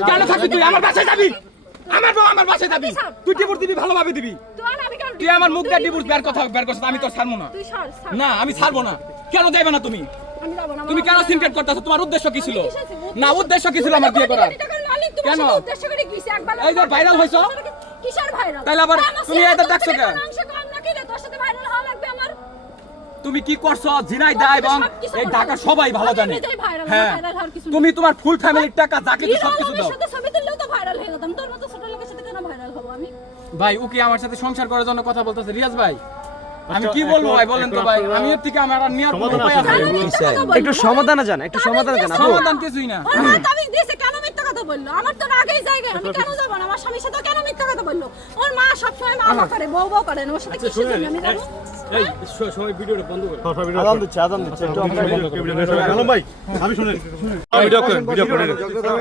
কেন থাকবি তুই আমার বাসায় যাবি আমার বউ আমার বাসায় যাবি তুই ডিভোর্স দিবি ভালোভাবে দিবি তুই আমার মুখ দিয়ে ডিভোর্স বের কথা আমি তো ছাড়বো না না আমি ছাড়বো না কেন যাইবে না তুমি তুমি কেন সিনক্রেট করতেছো তোমার উদ্দেশ্য কি ছিল না উদ্দেশ্য কি ছিল আমার বিয়ে করার কেন এই যে ভাইরাল হইছো কিসের ভাইরাল তাহলে আবার তুমি এটা দেখছো কেন তুমি কি করছো জিনাই দা এবং এই ঢাকা সবাই ভালো জানে হ্যাঁ তুমি তোমার ফুল ফ্যামিলির টাকা যাকে সবকিছু দাও ভাই ও কি আমার সাথে সংসার করার জন্য কথা বলতেছে রিয়াজ ভাই আমি কি বলবো ভাই বলেন তো ভাই আমি এর থেকে আমার নিয়ার কোনো উপায় আছে একটু সমাধানে যান সমাধান কিছুই না আমি দিয়েছে কেন মিথ্যা কথা বললো আমার তো আগেই জায়গা আমি কেন যাব না আমার স্বামীর সাথে কেন মিথ্যা কথা বললো ওর মা সব সময় মা করে বউ করে ওর সাথে কি শুনি আমি যাব এই সবাই ভিডিওটা বন্ধ করে আদান দিচ্ছে একটু আলম ভাই আমি শুনেন ভিডিও করে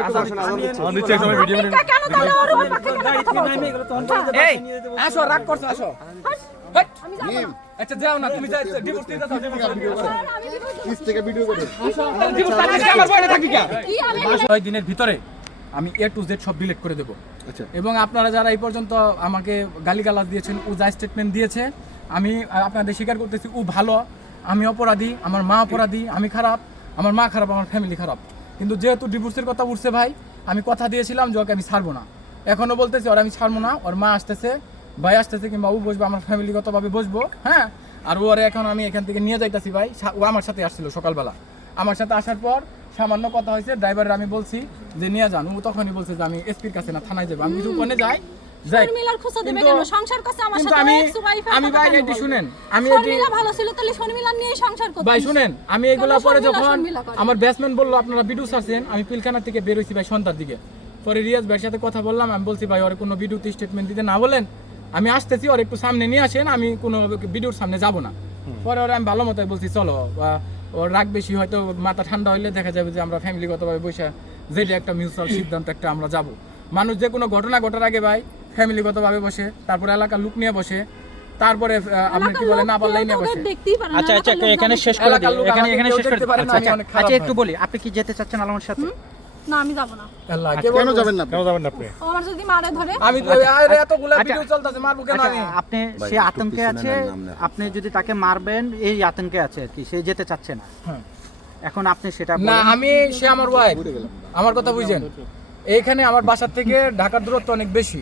আদান দিচ্ছে এক সময় ভিডিও কেন তাহলে ওর পক্ষে কথা বলছো এই আসো রাগ করছো আসো আমি যাব না আচ্ছা যাও না তুমি যাও ডিভোর্স দিতে দাও ডিভোর্স থেকে ভিডিও করো ডিভোর্স আজকে আমার বইটা থাকি কি আমি 6 দিনের ভিতরে আমি A to Z সব ডিলিট করে দেব আচ্ছা এবং আপনারা যারা এই পর্যন্ত আমাকে গালিগালাজ দিয়েছেন ও যা স্টেটমেন্ট দিয়েছে আমি আপনাদের স্বীকার করতেছি ও ভালো আমি অপরাধী আমার মা অপরাধী আমি খারাপ আমার মা খারাপ আমার ফ্যামিলি খারাপ কিন্তু যেহেতু ডিভোর্সের কথা উঠছে ভাই আমি কথা দিয়েছিলাম যে ওকে আমি ছাড়বো না এখনো বলতেছি ওর আমি ছাড়বো না ওর মা আসতেছে ভাই আসতেছে কিংবা ও বসবো আমার ফ্যামিলিগতভাবে বসবো হ্যাঁ আর ওরে এখন আমি এখান থেকে নিয়ে যাইতাছি ভাই ও আমার সাথে আসছিল সকালবেলা আমার সাথে আসার পর সামান্য কথা হয়েছে ড্রাইভারের আমি বলছি যে নিয়ে যান ও তখনই বলছে যে আমি এসপির কাছে না থানায় যাবো আমি কিছু ওখানে যাই শর্মিলার খোঁজ দেবে কেন সংসার করতে আমার সাথে আমি ভাই এটি শুনেন আমি শর্মিলা ভালো ছিল তাহলে শর্মিলা নিয়ে সংসার করতে ভাই শুনেন আমি এগুলা পরে যখন আমার ব্যাটসম্যান বললো আপনারা ভিডিও ছাড়ছেন আমি পিলখানা থেকে বের হইছি ভাই সন্ধ্যার দিকে পরে রিয়াজ ভাইয়ের সাথে কথা বললাম আমি বলছি ভাই ওর কোনো ভিডিওতে স্টেটমেন্ট দিতে না বলেন আমি আসতেছি ওর একটু সামনে নিয়ে আসেন আমি কোনো ভিডিওর সামনে যাব না পরে ওরা আমি ভালো মতো বলছি চলো ওর রাগ বেশি হয়তো মাথা ঠান্ডা হইলে দেখা যাবে যে আমরা ফ্যামিলিগতভাবে বসে যেটা একটা মিউচুয়াল সিদ্ধান্ত একটা আমরা যাব মানুষ যে কোনো ঘটনা ঘটার আগে ভাই ফ্যামিলিগতভাবে বসে তারপরে এলাকার লোক নিয়ে বসে তারপরে আপনি কি বলে না পারলেই নিয়ে বসে আচ্ছা আচ্ছা এখানে শেষ করে দিই এখানে শেষ করে আচ্ছা একটু বলি আপনি কি যেতে চাচ্ছেন আলমের সাথে না আমি যাব না আল্লাহ কেন যাবেন না আপনি আমার যদি মারে ধরে আমি তো এতগুলা ভিডিও চলতেছে মারবো কেন আমি আপনি সে আতঙ্কে আছে আপনি যদি তাকে মারবেন এই আতঙ্কে আছে আর কি সে যেতে চাচ্ছে না এখন আপনি সেটা না আমি সে আমার ওয়াইফ আমার কথা বুঝেন এইখানে আমার বাসা থেকে ঢাকার দূরত্ব অনেক বেশি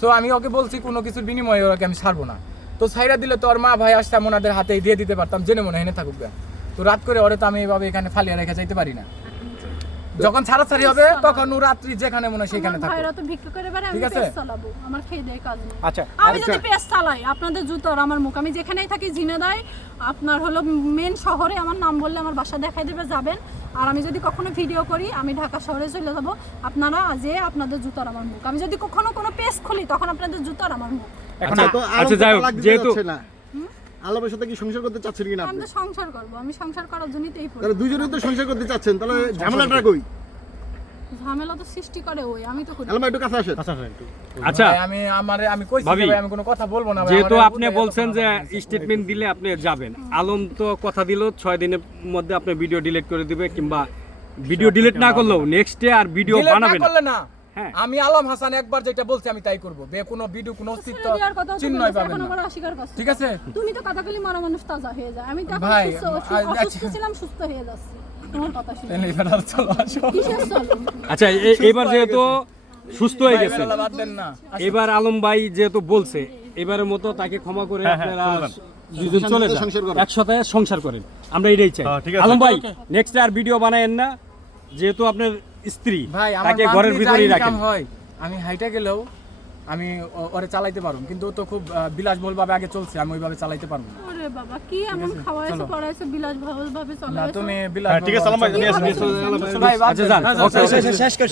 সো আমি ওকে বলছি কোনো কিছুর বিনিময়ে ওকে আমি ছাড়বো না তো ছাইরা দিলে তো ওর মা ভাই আসতাম ওনাদের হাতে দিয়ে দিতে পারতাম জেনে মনে হেনে থাকুক তো রাত করে ওরে তো আমি এইভাবে এখানে ফালিয়ে রেখে যাইতে পারি না যখন ছাড়াছাড়ি হবে তখন ও রাত্রি যেখানে মনে সেখানে থাকবে ভাইরা তো ভিক্ষা করে বেড়ায় আমি পেস চালাবো আমার খেয়ে দেয় কাজ নেই আচ্ছা আমি যদি পেস চালাই আপনাদের জুতোর আমার মুখ আমি যেখানেই থাকি জিনেদায় আপনার হলো মেন শহরে আমার নাম বললে আমার বাসা দেখাই দেবে যাবেন আর আমি যদি কখনো ভিডিও করি আমি ঢাকা শহরে চলে যাব আপনারা যে আপনাদের জুতোর আমার মুখ আমি যদি কখনো কোনো পেজ খুলি তখন আপনাদের জুতোর আমার মুখ এখন আচ্ছা যাই হোক যেহেতু আলমের সাথে কি সংসার করতে চাচ্ছেন কিনা আমি আপনি তো সংসার করব আমি সংসার করার জন্যই তো এই তাহলে দুইজনেই তো সংসার করতে চাচ্ছেন তাহলে ঝামেলাটা কই ঝামেলা তো সৃষ্টি করে ওই আমি তো করি আলম একটু কাছে আসেন আচ্ছা আমি কইছি যে ভাই আমি কোনো কথা বলবো না যেহেতু আপনি বলছেন যে স্টেটমেন্ট দিলে আপনি যাবেন আলম তো কথা দিল 6 দিনের মধ্যে আপনি ভিডিও ডিলিট করে দিবে কিংবা ভিডিও ডিলিট না করলেও নেক্সট ডে আর ভিডিও বানাবেন না আমি আলম হাসান একবার যেটা বলছি আমি তাই করব কোনো ভিডিও কোনো অস্তিত্ব চিহ্নই পাবেন না ঠিক আছে তুমি তো কথাগুলি মারা মানুষ তাজা হয়ে যায় আমি তো ভাই অসুস্থ ছিলাম সুস্থ হয়ে যাচ্ছি তোমার কথা শুনে আচ্ছা এবার যেহেতু সুস্থ হয়ে গেছে এবার আলম ভাই যেহেতু বলছে এবারের মতো তাকে ক্ষমা করে আপনারা দুজন চলে যান একসাথে সংসার করেন আমরা এটাই চাই আলম ভাই নেক্সট আর ভিডিও বানায়েন না যেহেতু আপনার স্ত্রী তাকে ঘরের ভিতরেই রাখেন আমি হাইটা গেলেও আমি ওরে চালাইতে পারবো কিন্তু তো খুব বিলাসবহুল ভাবে আগে চলছে আমি ওইভাবে চালাইতে পারবো না আরে বাবা কি এমন খাওয়াইছো পড়াইছো বিলাসবহুল ভাবে চালাইছো না তুমি বিলাস ঠিক আছে সালাম ভাই ভাই আচ্ছা যান শেষ কর